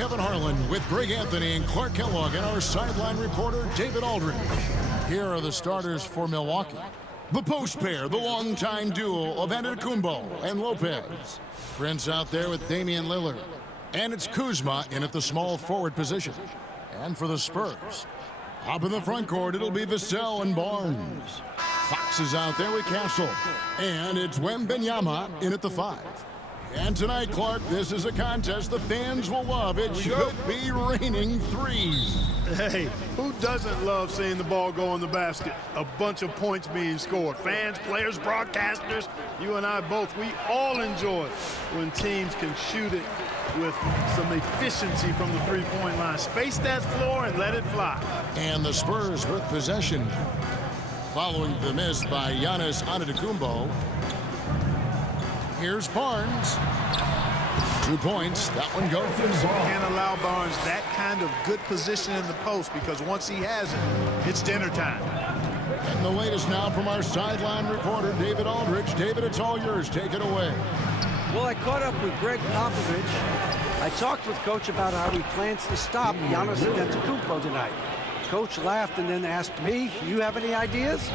Kevin Harlan with Greg Anthony and Clark Kellogg and our sideline reporter, David Aldridge. Here are the starters for Milwaukee. The post pair, the longtime duo of Antetokounmpo and Lopez. Prince out there with Damian Lillard. And it's Kuzma in at the small forward position. And for the Spurs, up in the front court, it'll be Vassell and Barnes. Fox is out there with Castle. And it's Wembanyama in at the 5. And tonight, Clark, this is a contest the fans will love. It should be raining threes. Hey, who doesn't love seeing the ball go in the basket? A bunch of points being scored. Fans, players, broadcasters, you and I both, we all enjoy it when teams can shoot it with some efficiency from the three-point line. Space that floor and let it fly. And the Spurs with possession following the miss by Giannis Antetokounmpo. Here's Barnes. 2 points. That one goes. Can't allow Barnes that kind of good position in the post because once he has it, it's dinner time. And the latest now from our sideline reporter, David Aldridge. David, it's all yours. Take it away. Well, I caught up with Greg Popovich. I talked with Coach about how he plans to stop Giannis Antetokounmpo tonight. Coach laughed and then asked me, you have any ideas?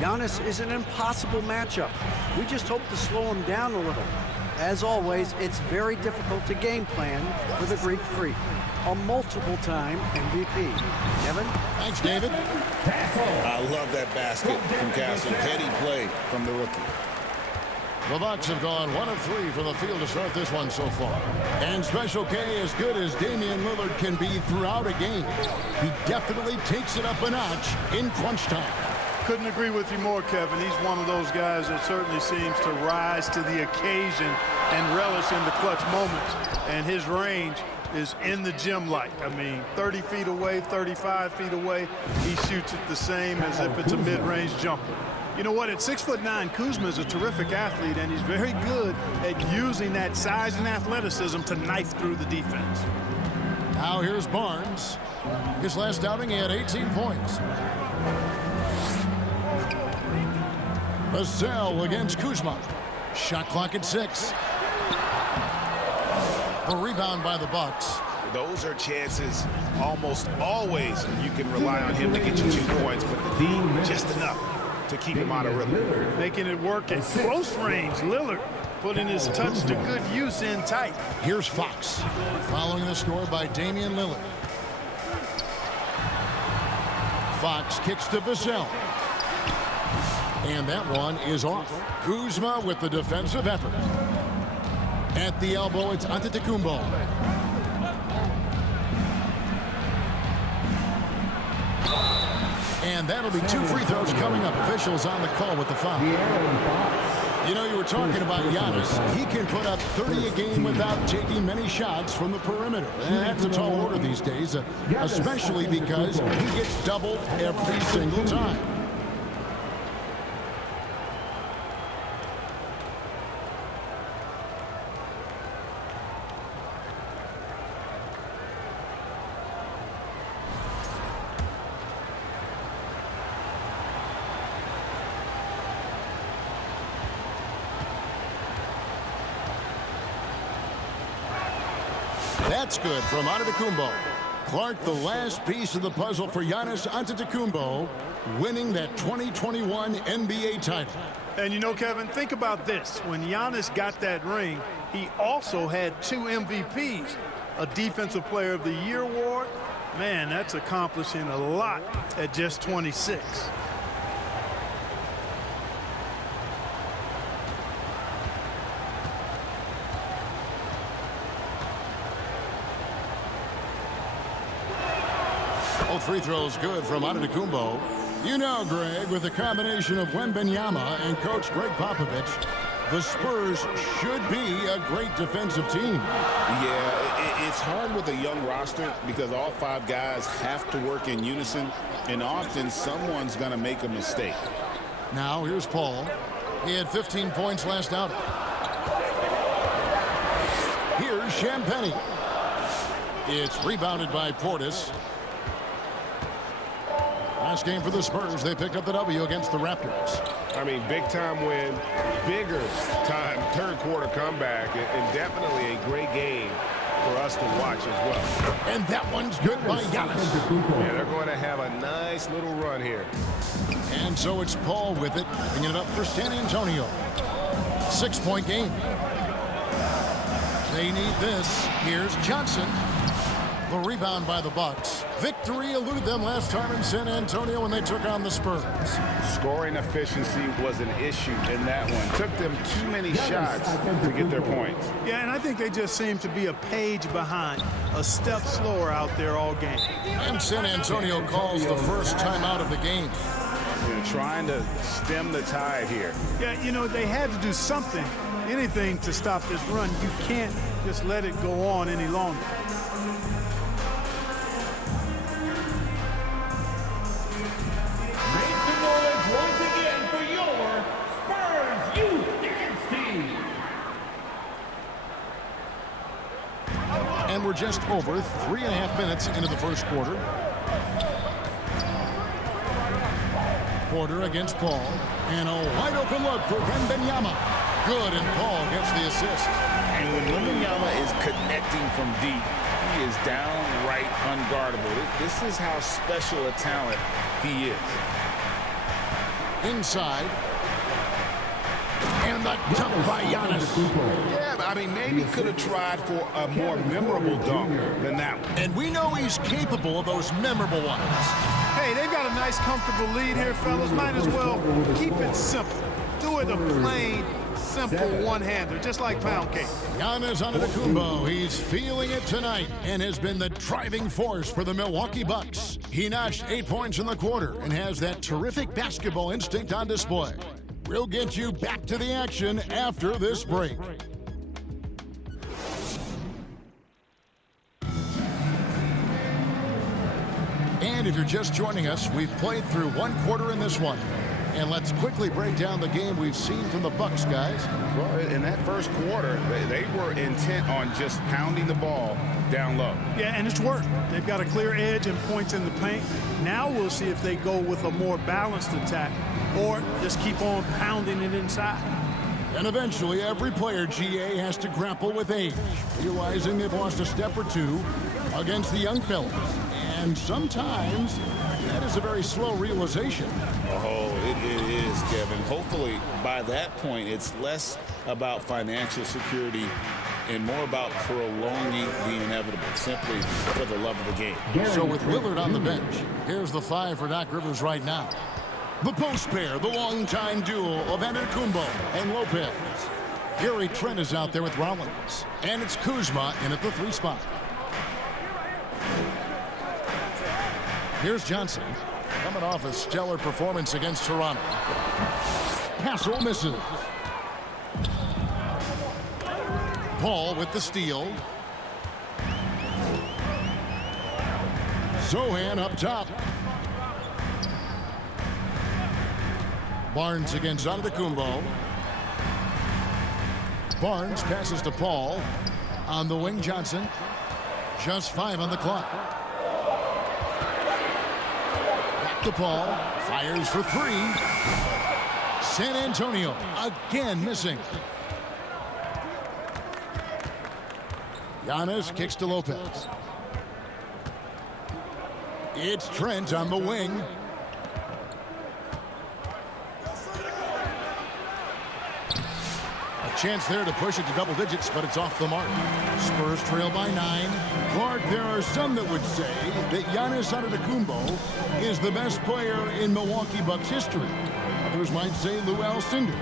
Giannis is an impossible matchup. We just hope to slow him down a little. As always, it's very difficult to game plan for the Greek Freak, a multiple-time MVP. Kevin? Thanks, David. I love that basket from Castle. Heady play from the rookie. The Bucks have gone 1 of 3 from the field to start this one so far. And Special K, as good as Damian Lillard can be throughout a game, he definitely takes it up a notch in crunch time. Couldn't agree with you more, Kevin. He's one of those guys that certainly seems to rise to the occasion and relish in the clutch moments. And his range is in the gym like. I mean, 30 feet away, 35 feet away, he shoots it the same as if it's a mid-range jumper. You know what? At 6'9", Kuzma is a terrific athlete, and he's very good at using that size and athleticism to knife through the defense. Now here's Barnes. His last outing, he had 18 points. Vassell against Kuzma. Shot clock at 6. A rebound by the Bucks. Those are chances almost always you can rely on him to get you 2 points, but the D just enough to keep him out of rhythm. Making it work at close range. Lillard putting his touch to good use in tight. Here's Fox, following the score by Damian Lillard. Fox kicks to Vassell. And that one is off. Kuzma with the defensive effort. At the elbow, it's Antetokounmpo. And that'll be 2 free throws coming up. Officials on the call with the foul. You know, you were talking about Giannis. He can put up 30 a game without taking many shots from the perimeter. And that's a tall order these days, especially because he gets doubled every single time. That's good from Antetokounmpo. Clark, the last piece of the puzzle for Giannis Antetokounmpo, winning that 2021 NBA title. And you know, Kevin, think about this. When Giannis got that ring, he also had 2 MVPs. A Defensive Player of the Year award. Man, that's accomplishing a lot at just 26. All free throws good from Antetokounmpo. You know, Greg, with the combination of Wembanyama and Coach Greg Popovich, the Spurs should be a great defensive team. Yeah, it's hard with a young roster because all 5 guys have to work in unison, and often someone's going to make a mistake. Now, here's Paul. He had 15 points last outing. Here's Champagnie. It's rebounded by Portis. Last game for the Spurs, they pick up the W against the Raptors. I mean, big-time win, bigger-time third-quarter comeback, and definitely a great game for us to watch as well. And that one's good by Giannis. Yeah, they're going to have a nice little run here. And so it's Paul with it, bringing it up for San Antonio. 6-point game. They need this. Here's Johnson. The rebound by the Bucks. Victory eluded them last time in San Antonio when they took on the Spurs. Scoring efficiency was an issue in that one. Took them too many shots to get their points. Yeah, and I think they just seem to be a page behind, a step slower out there all game. And San Antonio calls the first time out of the game. They're trying to stem the tide here. Yeah, you know, they had to do something, anything to stop this run. You can't just let it go on any longer. Once again for your Spurs Youth Dance Team. And we're just over 3.5 minutes into the first quarter. Porter against Paul. And a wide open look for Wembanyama. Good, and Paul gets the assist. And when Wembanyama is connecting from deep, he is downright unguardable. This is how special a talent he is. Inside. And the dunk by Giannis. Yeah, but I mean, maybe could have tried for a more memorable dunk than that one. And we know he's capable of those memorable ones. Hey, they've got a nice, comfortable lead here, fellas. Might as well keep it simple. Do it a plain, simple one-hander, just like pound cake. Giannis Antetokounmpo, he's feeling it tonight and has been the driving force for the Milwaukee Bucks. He notched 8 points in the quarter and has that terrific basketball instinct on display. We'll get you back to the action after this break. And if you're just joining us, we've played through one quarter in this one. And let's quickly break down the game we've seen from the Bucks, guys. Well, in that first quarter, they were intent on just pounding the ball down low. Yeah, and it's worked. They've got a clear edge and points in the paint. Now we'll see if they go with a more balanced attack or just keep on pounding it inside. And eventually, every player, GA, has to grapple with age, realizing they've lost a step or two against the young fellas. And sometimes that is a very slow realization. Oh, it is, Kevin. Hopefully, by that point, it's less about financial security and more about prolonging the inevitable, simply for the love of the game. So with Willard on the bench, here's the 5 for Doc Rivers right now. The post pair, the longtime duo of Antetokounmpo and Lopez. Gary Trent is out there with Rollins. And it's Kuzma in at the 3 spot. Here's Johnson, coming off a stellar performance against Toronto. Castle misses. Paul with the steal. Zohan up top. Barnes against Antetokounmpo. Barnes passes to Paul. On the wing, Johnson. Just 5 on the clock. Back to Paul. Fires for 3. San Antonio again missing. Giannis kicks to Lopez. It's Trent on the wing. A chance there to push it to double digits, but it's off the mark. Spurs trail by 9. Clark, there are some that would say that Giannis Antetokounmpo is the best player in Milwaukee Bucks history. Others might say Lou Alcindor.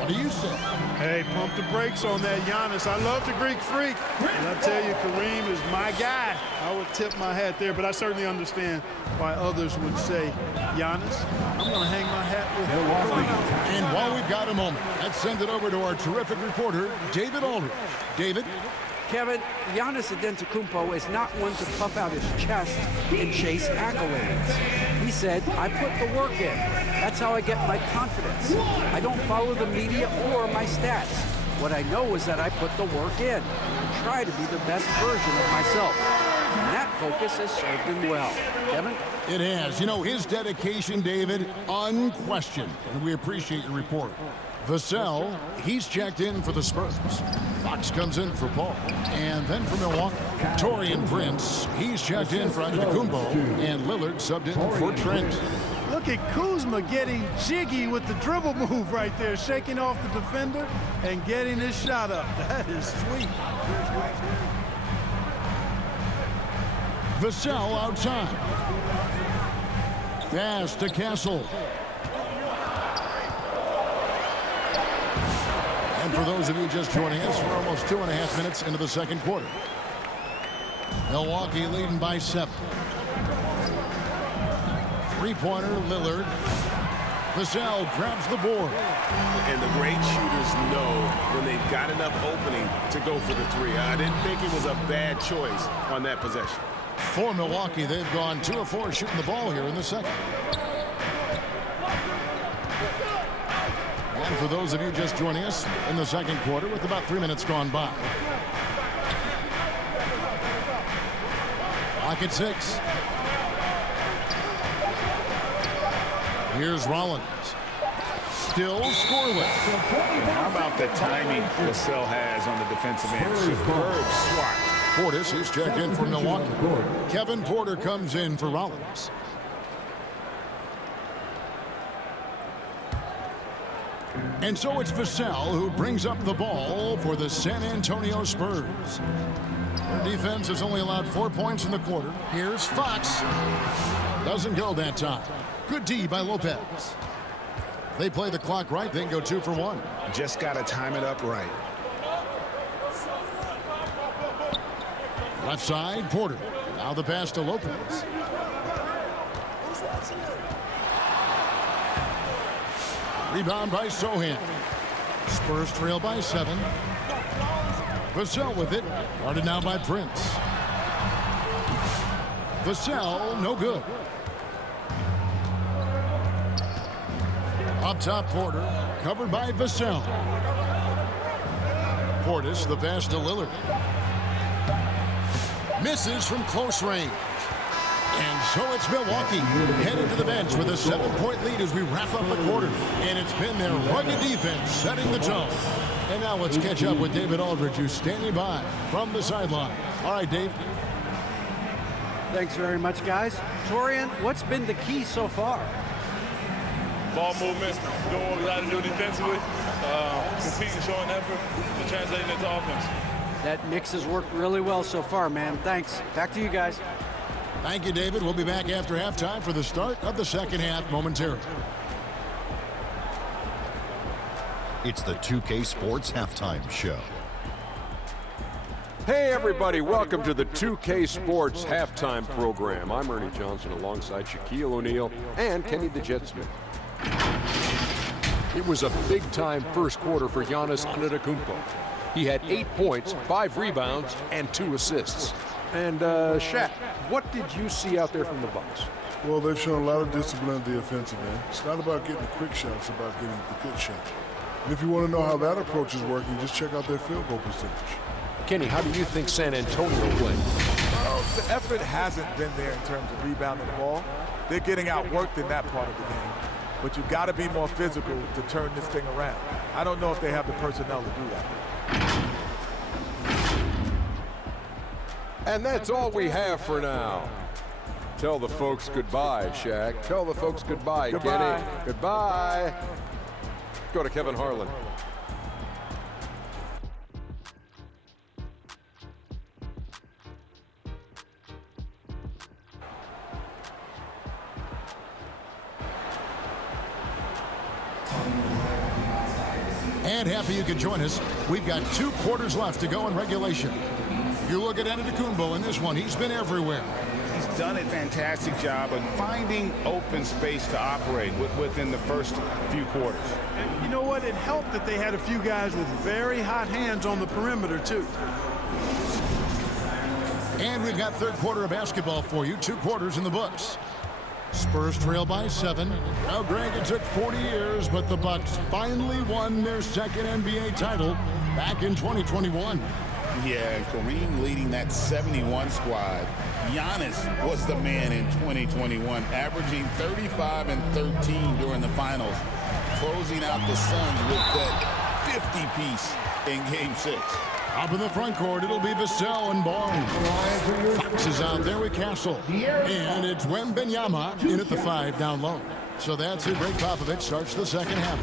What do you say? Hey, pump the brakes on that Giannis. I love the Greek freak. And I tell you, Kareem is my guy. I would tip my hat there, but I certainly understand why others would say Giannis. I'm going to hang my hat with Kareem. And while we've got a moment, let's send it over to our terrific reporter, David Aldridge. David? Kevin, Giannis Antetokounmpo is not one to puff out his chest and chase accolades. He said, I put the work in. That's how I get my confidence. I don't follow the media or my stats. What I know is that I put the work in. I try to be the best version of myself. And that focus has served him well. Kevin? It has. You know, his dedication, David, unquestioned. And we appreciate your report. Vassell, he's checked in for the Spurs. Fox comes in for Paul. And then for Milwaukee, Taurean Prince, he's checked in for Antetokounmpo. And Lillard subbed in for Trent. Look at Kuzma getting jiggy with the dribble move right there, shaking off the defender and getting his shot up. That is sweet. Vassell outside. Pass to Castle. And for those of you just joining us, we're almost 2.5 minutes into the second quarter. Milwaukee leading by 7. Three-pointer, Lillard. Vassell grabs the board. And the great shooters know when they've got enough opening to go for the three. I didn't think it was a bad choice on that possession. For Milwaukee, they've gone 2 of 4 shooting the ball here in the second. And for those of you just joining us in the second quarter with about 3 minutes gone by. Clock at 6. Here's Rollins. Still scoreless. How about the timing Vassell has on the defensive end? Superb swat. Portis is checked in for Milwaukee. Kevin Porter comes in for Rollins. And so it's Vassell who brings up the ball for the San Antonio Spurs. Their defense has only allowed 4 points in the quarter. Here's Fox. Doesn't go that time. Good D by Lopez. If they play the clock right, they can go 2 for 1. Just got to time it up right. Left side, Porter. Now the pass to Lopez. Rebound by Sohan. Spurs trail by 7. Vassell with it. Guarded now by Prince. Vassell, no good. Up top, Porter. Covered by Vassell. Portis, the pass to Lillard. Misses from close range. And so it's Milwaukee headed to the bench with a 7-point lead as we wrap up the quarter. And it's been their rugged defense setting the tone. And now let's catch up with David Aldridge, who's standing by from the sideline. All right, Dave. Thanks very much, guys. Taurean, what's been the key so far? Ball movement, doing what we got to do defensively, competing, showing effort, and translating into offense. That mix has worked really well so far, man. Thanks. Back to you guys. Thank you, David. We'll be back after halftime for the start of the second half momentarily. It's the 2K Sports Halftime Show. Hey everybody, welcome to the 2K Sports Halftime Program. I'm Ernie Johnson alongside Shaquille O'Neal and Kenny the Jet Smith. It was a big-time first quarter for Giannis Antetokounmpo. He had 8 points, 5 rebounds, and 2 assists. And Shaq, what did you see out there from the Bucks? Well, they've shown a lot of discipline at the offensive end. It's not about getting the quick shot, it's about getting the good shot. And if you want to know how that approach is working, just check out their field goal percentage. Kenny, how do you think San Antonio played? Well, the effort hasn't been there in terms of rebounding the ball. They're getting outworked in that part of the game. But you've got to be more physical to turn this thing around. I don't know if they have the personnel to do that. And that's all we have for now. Tell the folks goodbye, Shaq. Tell the folks goodbye, Kenny. Goodbye. Go to Kevin Harlan. And happy you could join us. We've got 2 quarters left to go in regulation. You look at Antetokounmpo in this one. He's been everywhere. He's done a fantastic job of finding open space to operate within the first few quarters. And you know what? It helped that they had a few guys with very hot hands on the perimeter, too. And we've got third quarter of basketball for you. 2 quarters in the books. Spurs trail by 7. Now, Greg, it took 40 years, but the Bucks finally won their second NBA title back in 2021. Yeah, and Kareem leading that 71 squad. Giannis was the man in 2021, averaging 35 and 13 during the finals. closing out the Suns with that 50-piece in Game 6. Up in the front court, it'll be Vassell and Barnes. Fox is out there with Castle. And it's Wembanyama in at the 5 down low. So that's it. Greg Popovich starts the second half.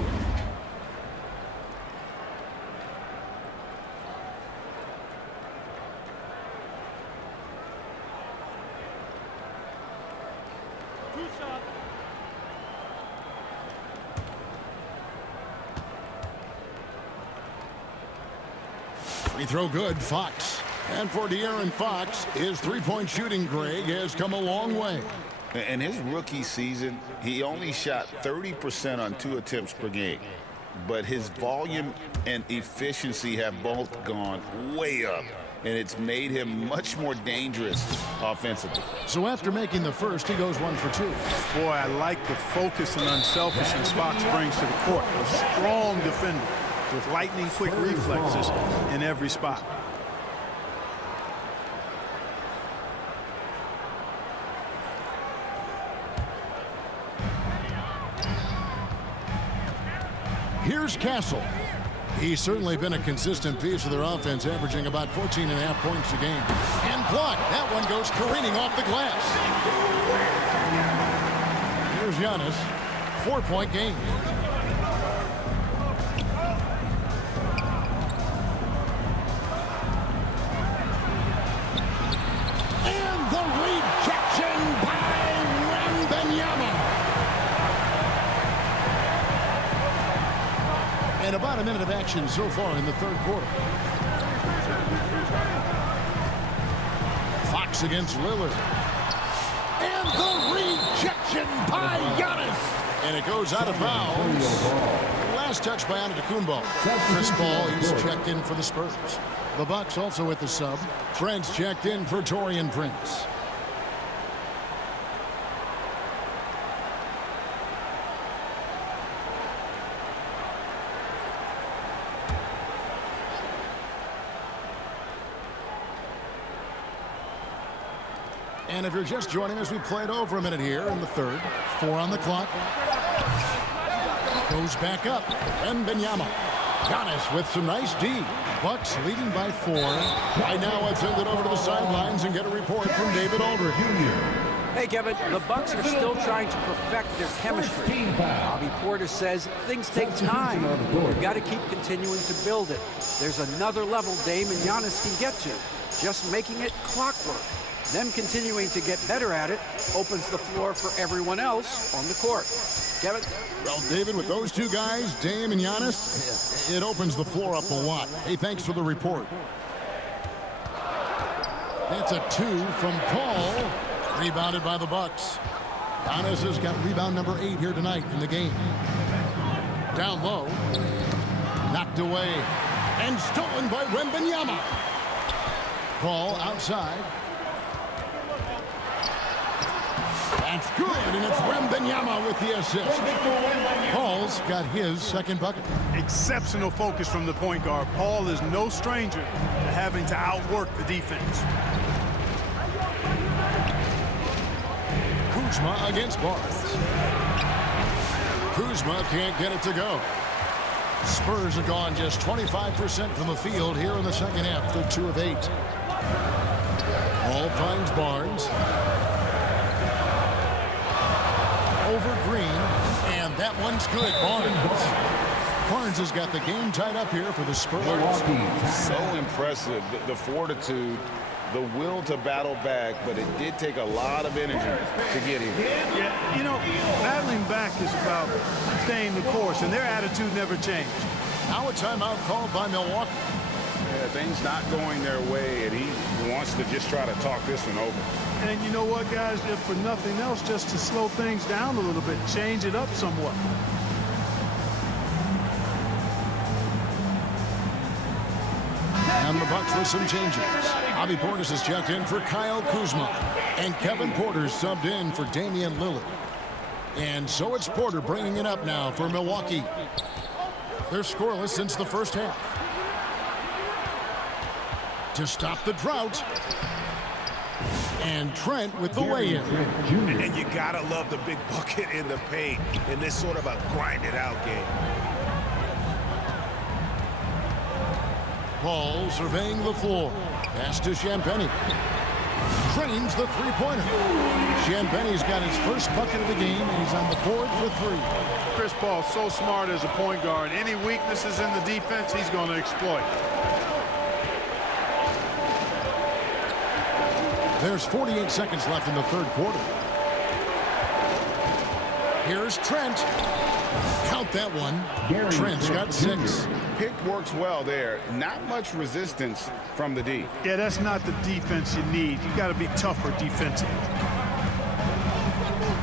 Free throw good, Fox. And for De'Aaron Fox, his three-point shooting, Greg, has come a long way. In his rookie season, he only shot 30% on 2 attempts per game. But his volume and efficiency have both gone way up. And it's made him much more dangerous offensively. So after making the first, he goes 1 for 2. Boy, I like the focus and unselfishness Fox brings to the court. A strong defender with lightning-quick reflexes in every spot. Here's Castle. He's certainly been a consistent piece of their offense, averaging about 14.5 points a game. And blocked. That one goes careening off the glass. Here's Giannis. 4-point game. And the rejection by Wembanyama. And about a minute of action so far in the third quarter. Fox against Lillard. And the rejection by Giannis. And it goes out of bounds. Last touch by Antetokounmpo. Chris Paul, he's checked in for the Spurs. The Bucks also with the sub. Trent's checked in for Taurean Prince. And if you're just joining us, we played over a minute here in the third. 4 on the clock. Goes back up. Wembanyama. Giannis with some nice D. Bucks leading by 4. Right now, let's send it over to the sidelines and get a report from David Aldridge. Hey, Kevin, the Bucks are still trying to perfect their chemistry. Bobby Portis says things take time. You've got to keep continuing to build it. There's another level Dame and Giannis can get to. Just making it clockwork. Them continuing to get better at it opens the floor for everyone else on the court. Kevin? Well, David, with those two guys, Dame and Giannis, it opens the floor up a lot. Hey, thanks for the report. That's a 2 from Paul. Rebounded by the Bucks. Giannis has got rebound number 8 here tonight in the game. Down low. Knocked away. And stolen by Wembanyama. Paul outside. That's good, and it's Wembanyama with the assist. Paul's got his second bucket. Exceptional focus from the point guard. Paul is no stranger to having to outwork the defense. Kuzma against Barnes. Kuzma can't get it to go. Spurs have gone just 25% from the field here in the second half. They're 2 of 8. Paul finds Barnes. Over Green, and that one's good. Barnes has got the game tied up here for the Spurs. So impressive, the fortitude, the will to battle back, but it did take a lot of energy to get here. Yeah, you know, battling back is about staying the course, and their attitude never changed. Now a timeout called by Milwaukee. Yeah, things not going their way, and he wants to just try to talk this one over. And you know what, guys, if for nothing else, just to slow things down a little bit, change it up somewhat. And the Bucks with some changes. Bobby Portis is checked in for Kyle Kuzma. And Kevin Porter's subbed in for Damian Lillard. And so it's Porter bringing it up now for Milwaukee. They're scoreless since the first half. To stop the drought. And Trent with the lay-in. And you gotta love the big bucket in the paint in this sort of a grinded-out game. Paul surveying the floor. Pass to Champagny. Drains the three-pointer. Champagny's got his first bucket of the game, and he's on the board for three. Chris Paul, so smart as a point guard. Any weaknesses in the defense, he's going to exploit. There's 48 seconds left in the third quarter. Here's Trent. Count that one. Trent's got 6. Pick works well there. Not much resistance from the D. Yeah, that's not the defense you need. You got to be tougher defensively.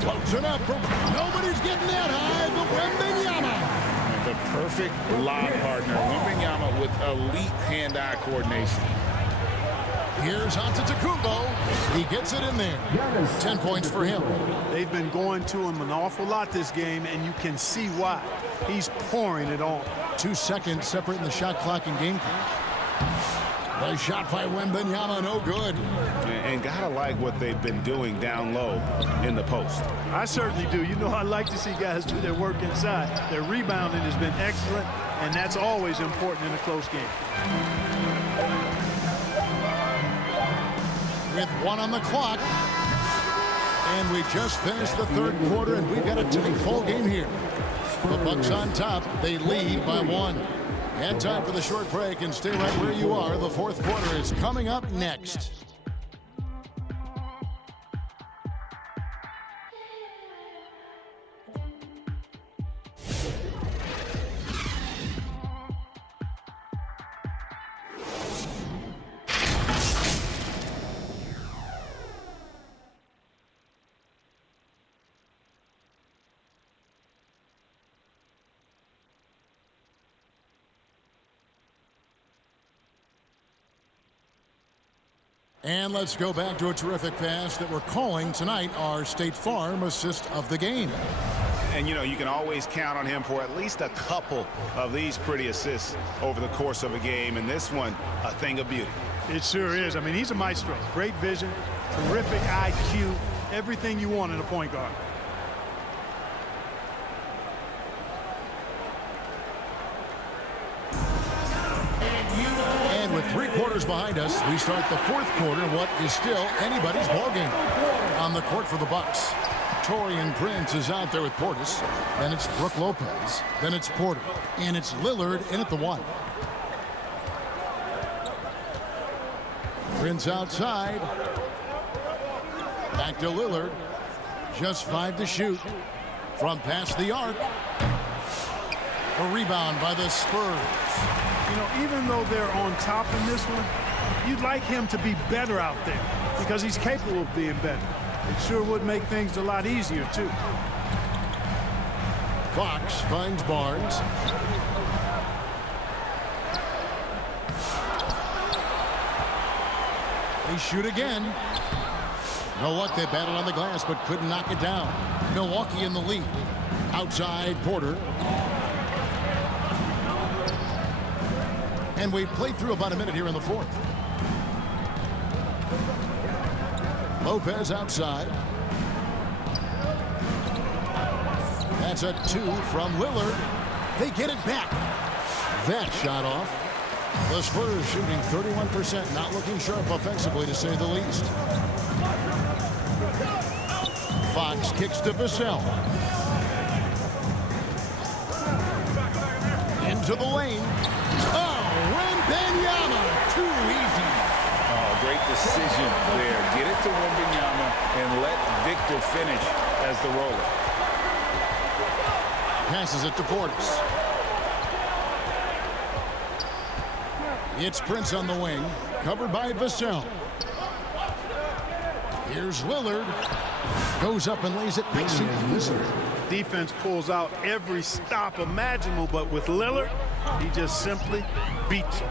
Floats it up. Nobody's getting that high, but Wembanyama. The perfect lob partner. Wembanyama with elite hand-eye coordination. Here's Antetokounmpo. He gets it in there. 10 points for him. They've been going to him an awful lot this game, and you can see why. He's pouring it on. 2 seconds separating the shot clock and game clock. The shot by Wembanyama, no good. And gotta like what they've been doing down low in the post. I certainly do. You know, I like to see guys do their work inside. Their rebounding has been excellent, and that's always important in a close game. With 1 on the clock. And we just finished the third quarter, and we've got a tight ball game here. The Bucks on top. They lead by 1. And time for the short break, and stay right where you are. The fourth quarter is coming up next. And let's go back to a terrific pass that we're calling tonight our State Farm assist of the game. And, you know, you can always count on him for at least a couple of these pretty assists over the course of a game. And this one, a thing of beauty. It sure is. I mean, he's a maestro. Great vision, terrific IQ, everything you want in a point guard. And with 3 quarters behind us, we start the fourth quarter in what is still anybody's ballgame. On the court for the Bucks, Taurean Prince is out there with Portis. Then it's Brook Lopez. Then it's Porter. And it's Lillard in at the 1. Prince outside. Back to Lillard. Just 5 to shoot. From past the arc. A rebound by the Spurs. You know, even though they're on top in this one, you'd like him to be better out there because he's capable of being better. It sure would make things a lot easier, too. Fox finds Barnes. They shoot again. No luck. They battled on the glass but couldn't knock it down. Milwaukee in the lead. Outside Porter. And we've played through about a minute here in the fourth. Lopez outside. That's a 2 from Lillard. They get it back. That shot off. The Spurs shooting 31%, not looking sharp offensively, to say the least. Fox kicks to Vassell. Into the lane. Oh, Wembanyama, too easy. Oh, great decision there. Get it to Wembanyama and let Victor finish as the roller. Passes it to Portis. It's Prince on the wing, covered by Vassell. Here's Lillard. Goes up and lays it nice and easy. Defense pulls out every stop imaginable, but with Lillard, he just simply beats him.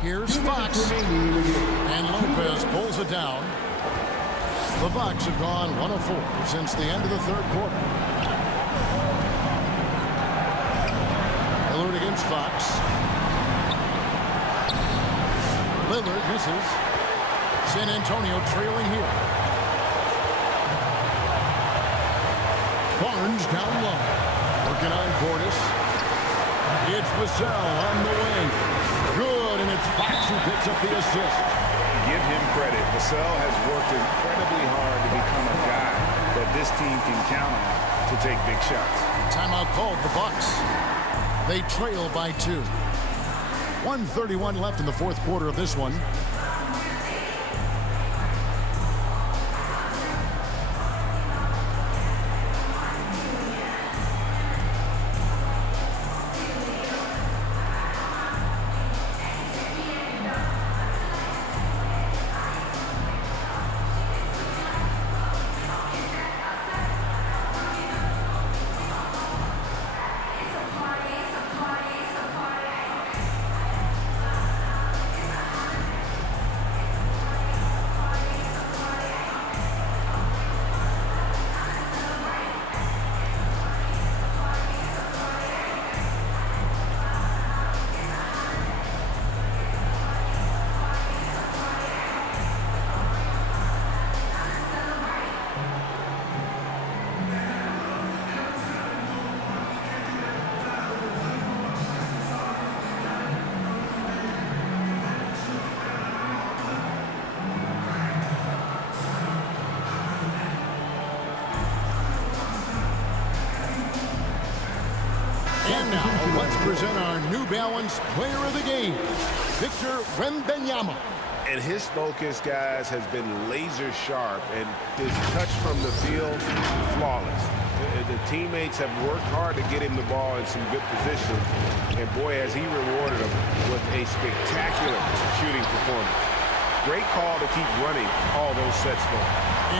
Here's Fox. And Lopez pulls it down. The Bucks have gone 1 of 4 since the end of the third quarter. Lillard against Fox. Lillard misses. San Antonio trailing here. Barnes down low. Working on Portis. It's Vassell on the wing. Good, and it's Fox who picks up the assist. Give him credit. Vassell has worked incredibly hard to become a guy that this team can count on to take big shots. Timeout called, the Bucks. They trail by 2. 1:31 left in the fourth quarter of this one. And now, let's present our New Balance Player of the Game, Victor Wembanyama. And his focus, guys, has been laser sharp, and his touch from the field, flawless. The teammates have worked hard to get him the ball in some good positions, and boy, has he rewarded them with a spectacular shooting performance. Great call to keep running all those sets for him.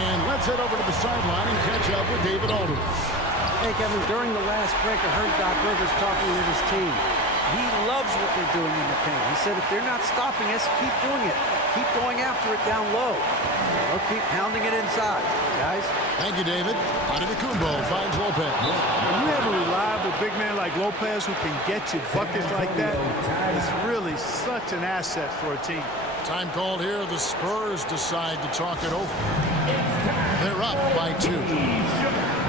And let's head over to the sideline and catch up with David Aldridge. Hey, Kevin, during the last break, I heard Doc Rivers talking with his team. He loves what they're doing in the paint. He said if they're not stopping us, keep doing it. Keep going after it down low. They'll keep pounding it inside, guys. Thank you, David. Antetokounmpo finds Lopez. When you have a reliable big man like Lopez who can get you buckets like that, it's really such an asset for a team. Time called here. The Spurs decide to talk it over. They're up by 2.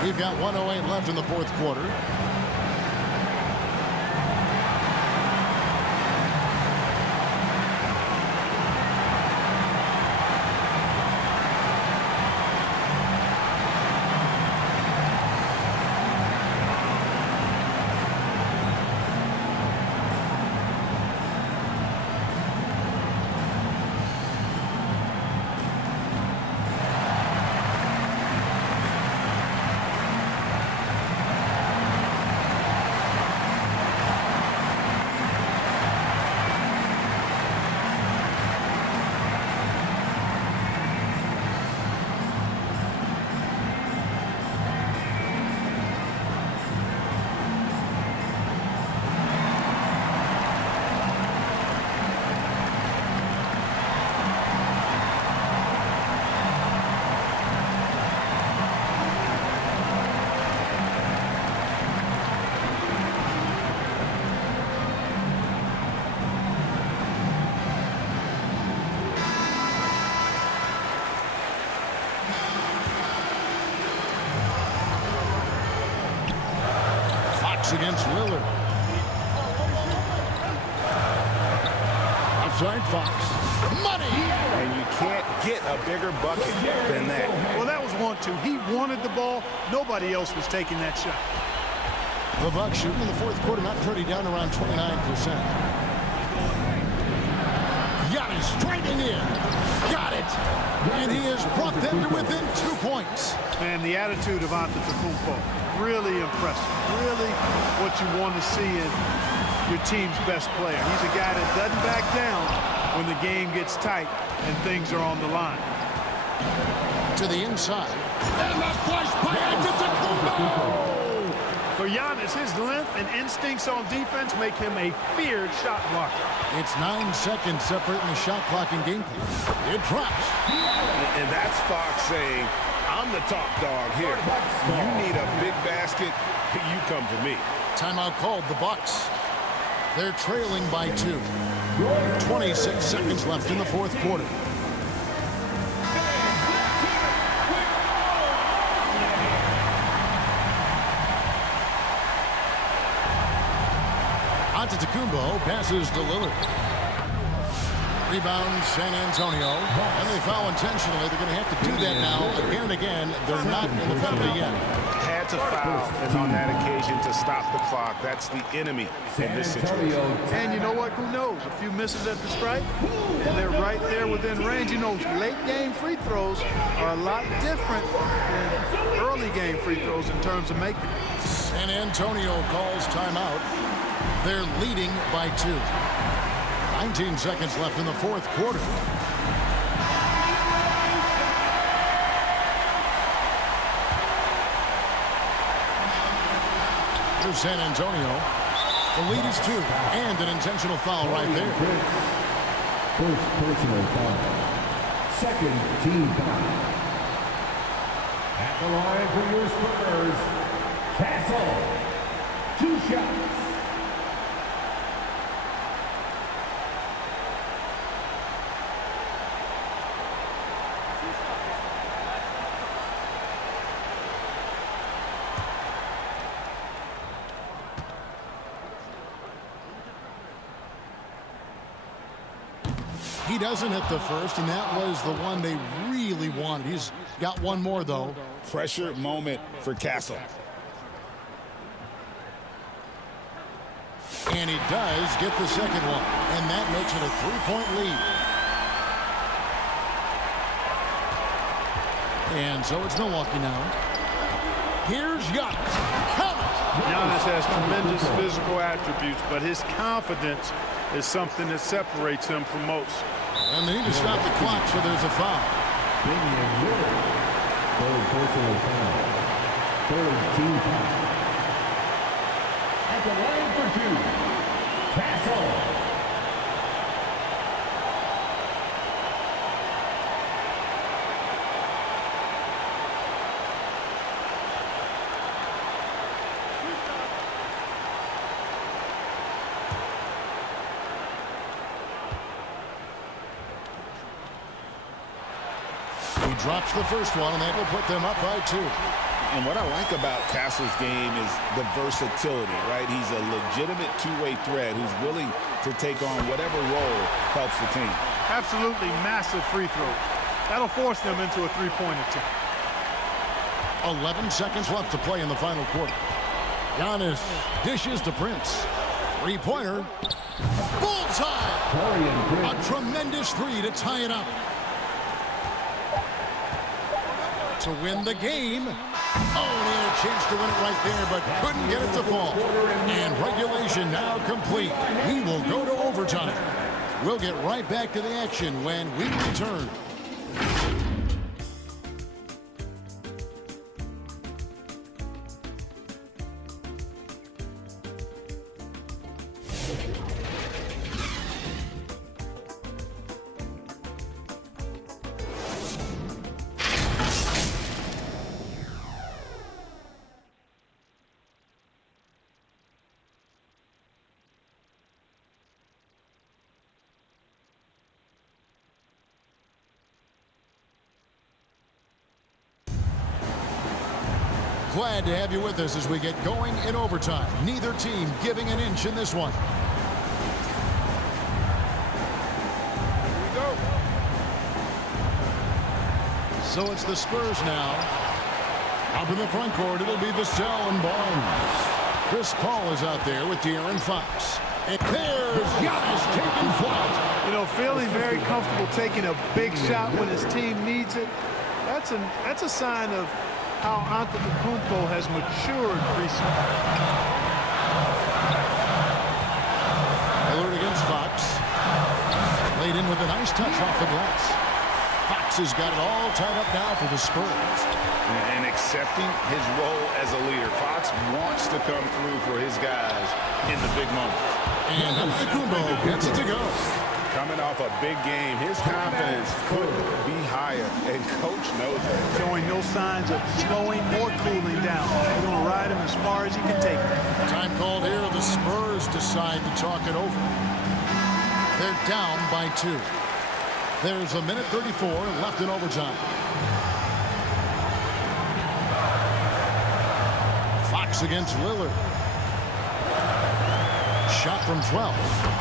We've got 1:08 left in the fourth quarter. Against Lillard. Outside Fox. Money! And you can't get a bigger bucket than that. Well, that was 1-2. He wanted the ball. Nobody else was taking that shot. The Bucks shooting in the fourth quarter, not pretty, down around 29%. Giannis straight in here. Got it. And he has brought them to within 2 points. And the attitude of Antetokounmpo, really impressive. Really what you want to see in your team's best player. He's a guy that doesn't back down when the game gets tight and things are on the line. To the inside. And the flush by Antetokounmpo! For Giannis, his length and instincts on defense make him a feared shot blocker. It's 9 seconds separating the shot clock and game clock. It drops. And that's Fox saying, I'm the top dog here. You need a big basket, you come to me. Timeout called, the Bucks. They're trailing by 2. 26 seconds left in the fourth quarter. Antetokounmpo passes to Lillard. Rebound, San Antonio. And they foul intentionally. They're going to have to do that now again and again. They're not in the penalty yet. Had to foul, and on that occasion to stop the clock. That's the enemy in this situation. And you know what? Who knows? A few misses at the stripe, and they're right there within range. You know, late game free throws are a lot different than early game free throws in terms of making. San Antonio calls timeout. They're leading by 2. 19 seconds left in the fourth quarter. Here's San Antonio. The lead is 2, and an intentional foul right there. First personal foul. Second team foul. At the line for your Spurs, Castle. 2 shots. He doesn't hit the first, and that was the one they really wanted. He's got one more, though. Pressure moment for Castle. And he does get the second one, and that makes it a 3-point lead. And so it's Milwaukee now. Here's Giannis. Count it! Giannis has tremendous physical attributes, but his confidence is something that separates him from most. And they need to stop the clock, so there's a foul. Third personal foul. Third team foul. At the line for 2, Castle. Drops the first one, and that will put them up by 2. And what I like about Castle's game is the versatility, right? He's a legitimate two-way threat who's willing to take on whatever role helps the team. Absolutely massive free throw. That'll force them into a three-point attempt. 11 seconds left to play in the final quarter. Giannis dishes to Prince. Three-pointer. Bullseye! A tremendous 3 to tie it up. To win the game. Oh, and he had a chance to win it right there, but couldn't get it to fall. And regulation now complete. We will go to overtime. We'll get right back to the action when we return. Glad to have you with us as we get going in overtime. Neither team giving an inch in this one. Here we go. So it's the Spurs now. Up in the front court, it'll be Vassell and Barnes. Chris Paul is out there with De'Aaron Fox. And there's Giannis taking flight. You know, feeling very comfortable taking a big shot when his team needs it. That's a sign of how Antetokounmpo has matured recently. Lillard against Fox. Laid in with a nice touch off the glass. Fox has got it all tied up now for the Spurs. And accepting his role as a leader. Fox wants to come through for his guys in the big moments. And Antetokounmpo gets it to go. Coming off a big game, his confidence could be higher, and coach knows that. Showing no signs of slowing or cooling down. He's going to ride him as far as he can take him. Time called here. The Spurs decide to talk it over. They're down by 2. There's a minute 34 left in overtime. Fox against Lillard. shot from 12.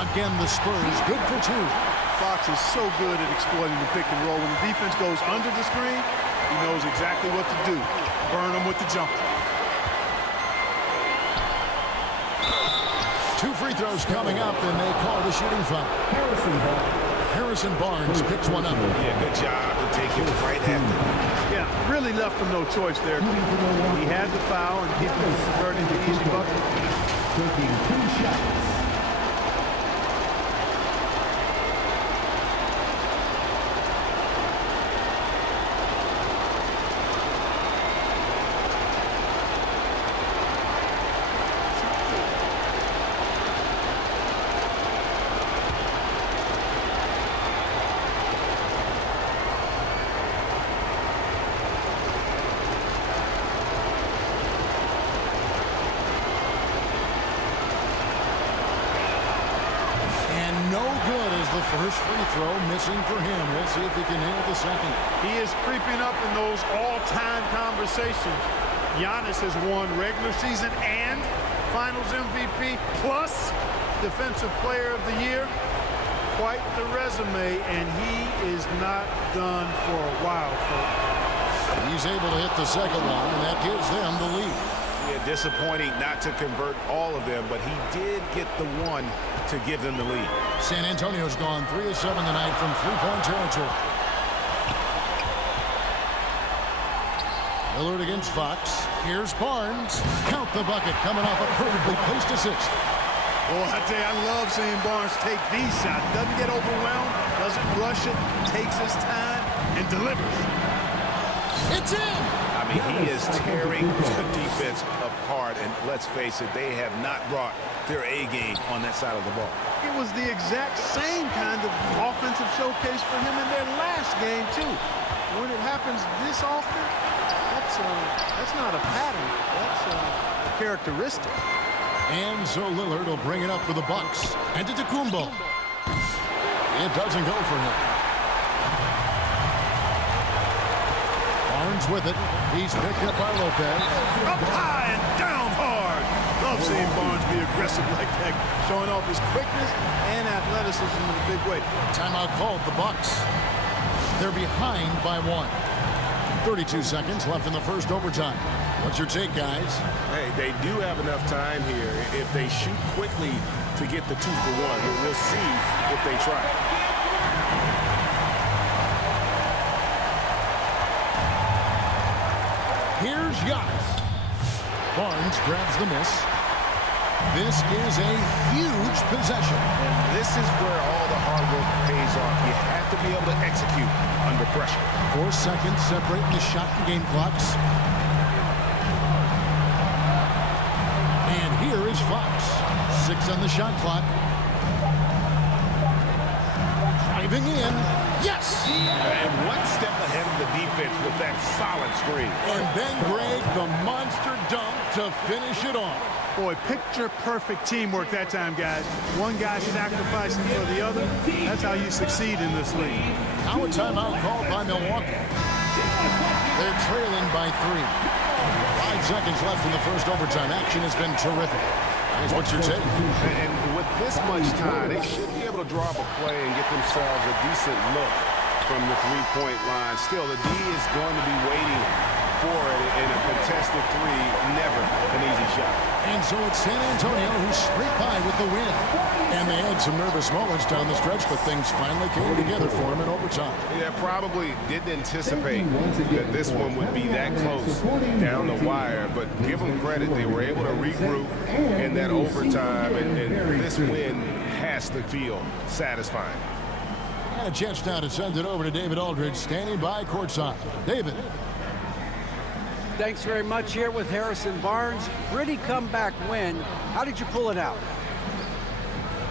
Again, the Spurs good for 2. Fox is so good at exploiting the pick and roll. When the defense goes under the screen, he knows exactly what to do. Burn them with the jumper. 2 free throws coming up, and they call the shooting foul. Harrison Barnes picks one up. Yeah, good job to take it right after. Yeah, really left him no choice there. He had the foul and keep him from converting to easy bucket. Taking 2 shots. No good as the first free throw missing for him. We'll see if he can nail the second. He is creeping up in those all-time conversations. Giannis has won regular season and Finals MVP plus Defensive Player of the Year. Quite the resume, and he is not done for a while, folks. He's able to hit the second one, and that gives them the lead. Yeah, disappointing not to convert all of them, but he did get the one to give them the lead. San Antonio's gone 3 of 7 tonight from three-point territory. Lillard against Fox. Here's Barnes. Count the bucket, coming off a perfectly placed assist. Boy, I tell you, I love seeing Barnes take these shots. Doesn't get overwhelmed, doesn't rush it, takes his time, and delivers. It's in! I mean, he is tearing the defense apart, and let's face it, they have not brought their A game on that side of the ball. It was the exact same kind of offensive showcase for him in their last game, too. When it happens this often, that's not a pattern. That's a characteristic. And so Lillard will bring it up for the Bucks. And to Antetokounmpo. It doesn't go for him. Barnes with it. He's picked up by Lopez. Up high and down hard. Love seeing Barnes be aggressive like that, showing off his quickness and athleticism in a big way. Timeout called the Bucks. They're behind by 1. 32 seconds left in the first overtime. What's your take, guys? Hey, they do have enough time here. If they shoot quickly to get the 2 for 1, we'll see if they try. Here's Giannis. Barnes grabs the miss. This is a huge possession. And this is where all the hard work pays off. You have to be able to execute under pressure. 4 seconds separating the shot and game clocks. And here is Fox. 6 on the shot clock. Driving in. Yes! And one step ahead of the defense with that solid screen. And then Greg, the monster dunk to finish it off. Boy, picture-perfect teamwork that time, guys. One guy sacrificing for the other. That's how you succeed in this league. Now a timeout called by Milwaukee. They're trailing by 3. 5 seconds left in the first overtime. Action has been terrific. Here's what you're saying. And with this much time, they should be able to draw up a play and get themselves a decent look from the three-point line. Still, the D is going to be waiting for it in a contested 3. Never an easy shot. And so it's San Antonio who scraped by with the win. And they had some nervous moments down the stretch, but things finally came together for them in overtime. Yeah, probably didn't anticipate that this one would be that close down the wire, but give them credit. They were able to regroup in that overtime, and this win has to feel satisfying. And a chance now to send it over to David Aldridge, standing by courtside. David. Thanks very much here with Harrison Barnes. Gritty comeback win. How did you pull it out?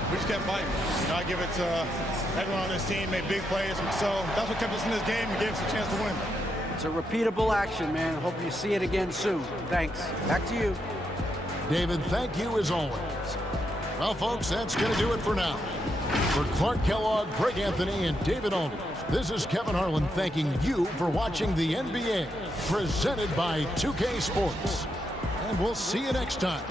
We just kept fighting. You know, I give it to everyone on this team, made big plays. So that's what kept us in this game and gave us a chance to win. It's a repeatable action, man. Hope you see it again soon. Thanks. Back to you. David, thank you as always. Well, folks, that's going to do it for now. For Clark Kellogg, Greg Anthony, and David Aldridge, this is Kevin Harlan thanking you for watching the NBA, presented by 2K Sports. And we'll see you next time.